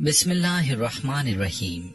بسم اللہ الرحمن الرحیم۔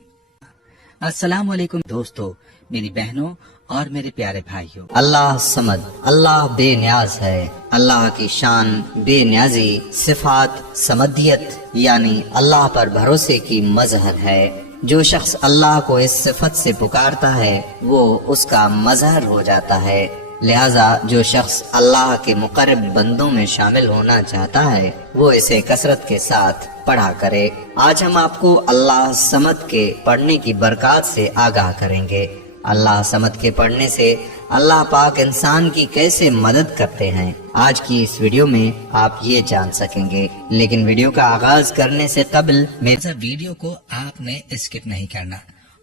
السلام علیکم دوستو، میری بہنوں اور میرے پیارے بھائیوں۔ اللہ صمد، اللہ بے نیاز ہے۔ اللہ کی شان بے نیازی، صفات صمدیت یعنی اللہ پر بھروسے کی مظہر ہے۔ جو شخص اللہ کو اس صفت سے پکارتا ہے وہ اس کا مظہر ہو جاتا ہے، لہذا جو شخص اللہ کے مقرب بندوں میں شامل ہونا چاہتا ہے وہ اسے کثرت کے ساتھ پڑھا کرے۔ آج ہم آپ کو اللہ صمد کے پڑھنے کی برکات سے آگاہ کریں گے۔ اللہ صمد کے پڑھنے سے اللہ پاک انسان کی کیسے مدد کرتے ہیں، آج کی اس ویڈیو میں آپ یہ جان سکیں گے۔ لیکن ویڈیو کا آغاز کرنے سے قبل ویڈیو کو آپ نے اسکپ نہیں کرنا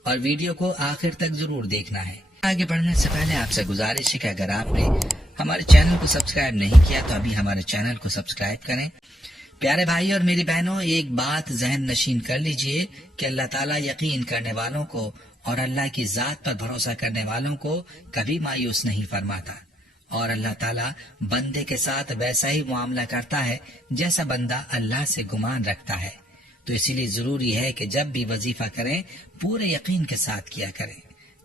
اور ویڈیو کو آخر تک ضرور دیکھنا ہے۔ آگے بڑھنے سے پہلے آپ سے گزارش ہے کہ اگر آپ نے ہمارے چینل کو سبسکرائب نہیں کیا تو ابھی ہمارے چینل کو سبسکرائب کریں۔ پیارے بھائی اور میری بہنوں، ایک بات ذہن نشین کر لیجئے کہ اللہ تعالیٰ یقین کرنے والوں کو اور اللہ کی ذات پر بھروسہ کرنے والوں کو کبھی مایوس نہیں فرماتا، اور اللہ تعالیٰ بندے کے ساتھ ویسا ہی معاملہ کرتا ہے جیسا بندہ اللہ سے گمان رکھتا ہے۔ تو اسی لیے ضروری ہے کہ جب بھی وظیفہ کریں پورے یقین کے ساتھ کیا کریں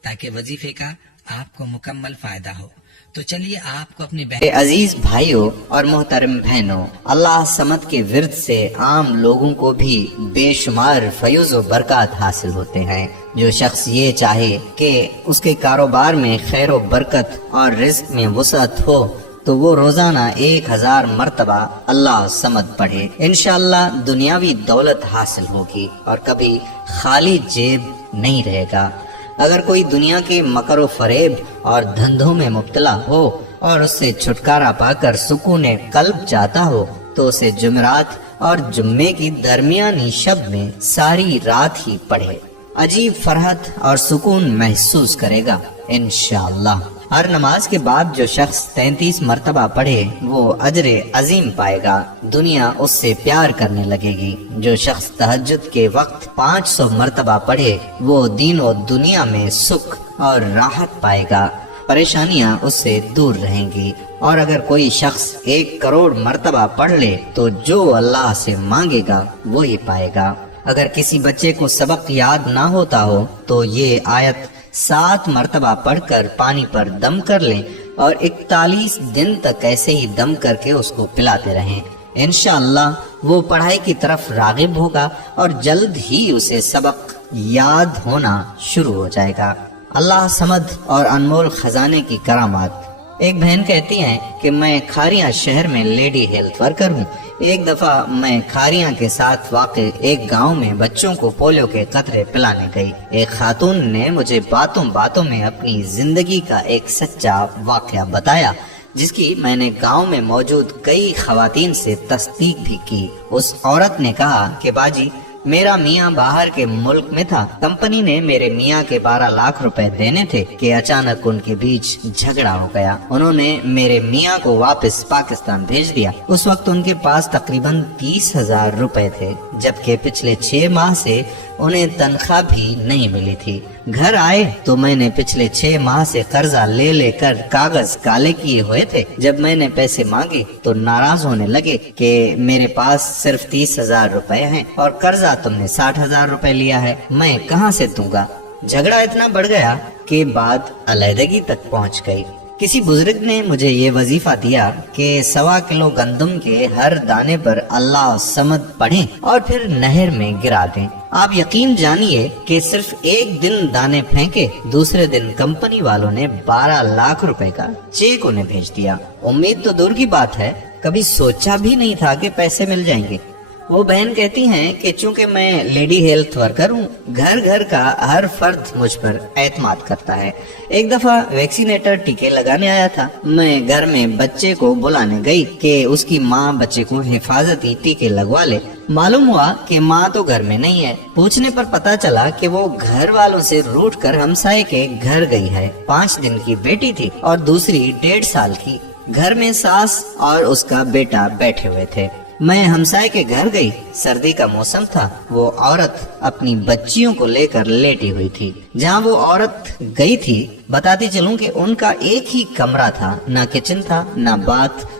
تاکہ وظیفے کا آپ کو مکمل فائدہ ہو۔ تو چلیے آپ کو اپنی عزیز بھائیوں اور محترم بہنوں، اللہ صمد کے ورد سے عام لوگوں کو بھی بے شمار فیض و برکات حاصل ہوتے ہیں۔ جو شخص یہ چاہے کہ اس کے کاروبار میں خیر و برکت اور رزق میں وسعت ہو تو وہ روزانہ 1000 مرتبہ اللہ صمد پڑھے، انشاءاللہ دنیاوی دولت حاصل ہوگی اور کبھی خالی جیب نہیں رہے گا۔ اگر کوئی دنیا کے مکر و فریب اور دھندوں میں مبتلا ہو اور اس سے چھٹکارا پا کر سکون قلب چاہتا ہو تو اسے جمعرات اور جمعے کی درمیانی شب میں ساری رات ہی پڑھے، عجیب فرحت اور سکون محسوس کرے گا انشاءاللہ۔ ہر نماز کے بعد جو شخص 33 مرتبہ پڑھے وہ اجر عظیم پائے گا، دنیا اس سے پیار کرنے لگے گی۔ جو شخص تہجد کے وقت 500 مرتبہ پڑھے وہ دین و دنیا میں سکھ اور راحت پائے گا، پریشانیاں اس سے دور رہیں گی۔ اور اگر کوئی شخص 1 کروڑ مرتبہ پڑھ لے تو جو اللہ سے مانگے گا وہی پائے گا۔ اگر کسی بچے کو سبق یاد نہ ہوتا ہو تو یہ آیت 7 مرتبہ پڑھ کر پانی پر دم کر لیں اور 41 دن تک ایسے ہی دم کر کے اس کو پلاتے رہیں، انشاءاللہ وہ پڑھائی کی طرف راغب ہوگا اور جلد ہی اسے سبق یاد ہونا شروع ہو جائے گا۔ اللہ صمد اور انمول خزانے کی کرامات۔ ایک بہن کہتی ہیں کہ میں کھاریاں شہر میں لیڈی ہیلتھ ورکر ہوں۔ ایک دفعہ میں کھاریاں کے ساتھ واقع ایک گاؤں میں بچوں کو پولیو کے قطرے پلانے گئی۔ ایک خاتون نے مجھے باتوں باتوں میں اپنی زندگی کا ایک سچا واقعہ بتایا جس کی میں نے گاؤں میں موجود کئی خواتین سے تصدیق بھی کی۔ اس عورت نے کہا کہ باجی، میرا میاں باہر کے ملک میں تھا، کمپنی نے میرے میاں کے 12 لاکھ روپے دینے تھے کہ اچانک ان کے بیچ جھگڑا ہو گیا۔ انہوں نے میرے میاں کو واپس پاکستان بھیج دیا۔ اس وقت ان کے پاس تقریباً 30,000 روپے تھے، جبکہ پچھلے 6 ماہ سے انہیں تنخواہ بھی نہیں ملی تھی۔ گھر آئے تو میں نے پچھلے 6 ماہ سے قرضہ لے لے کر کاغذ کالے کیے ہوئے تھے۔ جب میں نے پیسے مانگے تو ناراض ہونے لگے کہ میرے پاس صرف 30,000 روپے ہیں اور قرضہ تم نے 60,000 روپے لیا ہے، میں کہاں سے دوں گا؟ جھگڑا اتنا بڑھ گیا کہ بات علیحدگی تک پہنچ گئی۔ کسی بزرگ نے مجھے یہ وظیفہ دیا کہ 1.25 کلو گندم کے ہر دانے پر اللہ صمد پڑھیں اور پھر نہر میں گرا دیں۔ آپ یقین جانیے کہ صرف ایک دن دانے پھینکے، دوسرے دن کمپنی والوں نے 12 لاکھ روپے کا چیک انہیں بھیج دیا۔ امید تو دور کی بات ہے، کبھی سوچا بھی نہیں تھا کہ پیسے مل جائیں گے۔ وہ بہن کہتی ہیں کہ چونکہ میں لیڈی ہیلتھ ورکر ہوں، گھر گھر کا ہر فرد مجھ پر اعتماد کرتا ہے۔ ایک دفعہ ویکسینیٹر ٹیکے لگانے آیا تھا، میں گھر میں بچے کو بلانے گئی کہ اس کی ماں بچے کو حفاظتی ٹیکے لگوا لے۔ معلوم ہوا کہ ماں تو گھر میں نہیں ہے۔ پوچھنے پر پتا چلا کہ وہ گھر والوں سے روٹ کر ہمسائے کے گھر گئی ہے۔ 5 دن کی بیٹی تھی اور دوسری 1.5 سال کی۔ گھر میں ساس اور اس کا بیٹا بیٹھے ہوئے تھے۔ میں ہمسائے کے گھر گئی، سردی کا موسم تھا۔ وہ عورت اپنی بچیوں کو لے کر لیٹی ہوئی تھی۔ جہاں وہ عورت گئی تھی، بتاتی چلوں کہ ان کا ایک ہی کمرہ تھا، نہ کچن تھا، نہ باتھ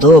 2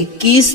21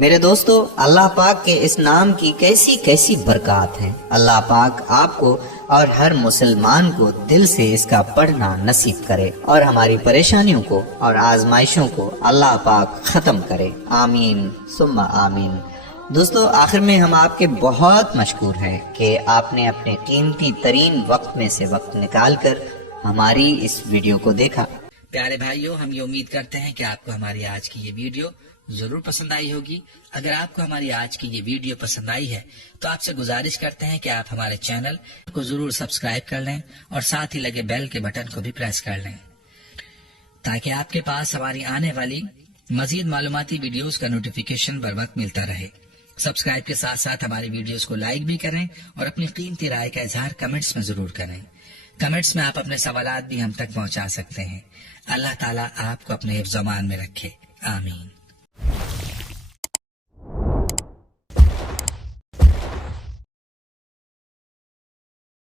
میرے دوستو، اللہ پاک کے اس نام کی کیسی کیسی برکات ہیں۔ اللہ پاک آپ کو اور ہر مسلمان کو دل سے اس کا پڑھنا نصیب کرے اور ہماری پریشانیوں کو اور آزمائشوں کو اللہ پاک ختم کرے، آمین ثم آمین۔ دوستو، آخر میں ہم آپ کے بہت مشکور ہیں کہ آپ نے اپنے قیمتی ترین وقت میں سے وقت نکال کر ہماری اس ویڈیو کو دیکھا۔ پیارے بھائیوں، ہم یہ امید کرتے ہیں کہ آپ کو ہماری آج کی یہ ویڈیو ضرور پسند آئی ہوگی۔ اگر آپ کو ہماری آج کی یہ ویڈیو پسند آئی ہے تو آپ سے گزارش کرتے ہیں کہ آپ ہمارے چینل کو ضرور سبسکرائب کر لیں اور ساتھ ہی لگے بیل کے بٹن کو بھی پریس کر لیں تاکہ آپ کے پاس ہماری آنے والی مزید معلوماتی ویڈیوز کا نوٹیفیکیشن بر وقت ملتا رہے۔ سبسکرائب کے ساتھ ساتھ ہماری ویڈیوز کو لائک بھی کریں اور اپنی قیمتی رائے کا اظہار کمنٹس میں ضرور کریں۔ کمنٹس میں آپ اپنے سوالات بھی ہم تک پہنچا سکتے ہیں۔ اللہ تعالیٰ آپ کو اپنے حفظ و امان میں رکھے، آمین۔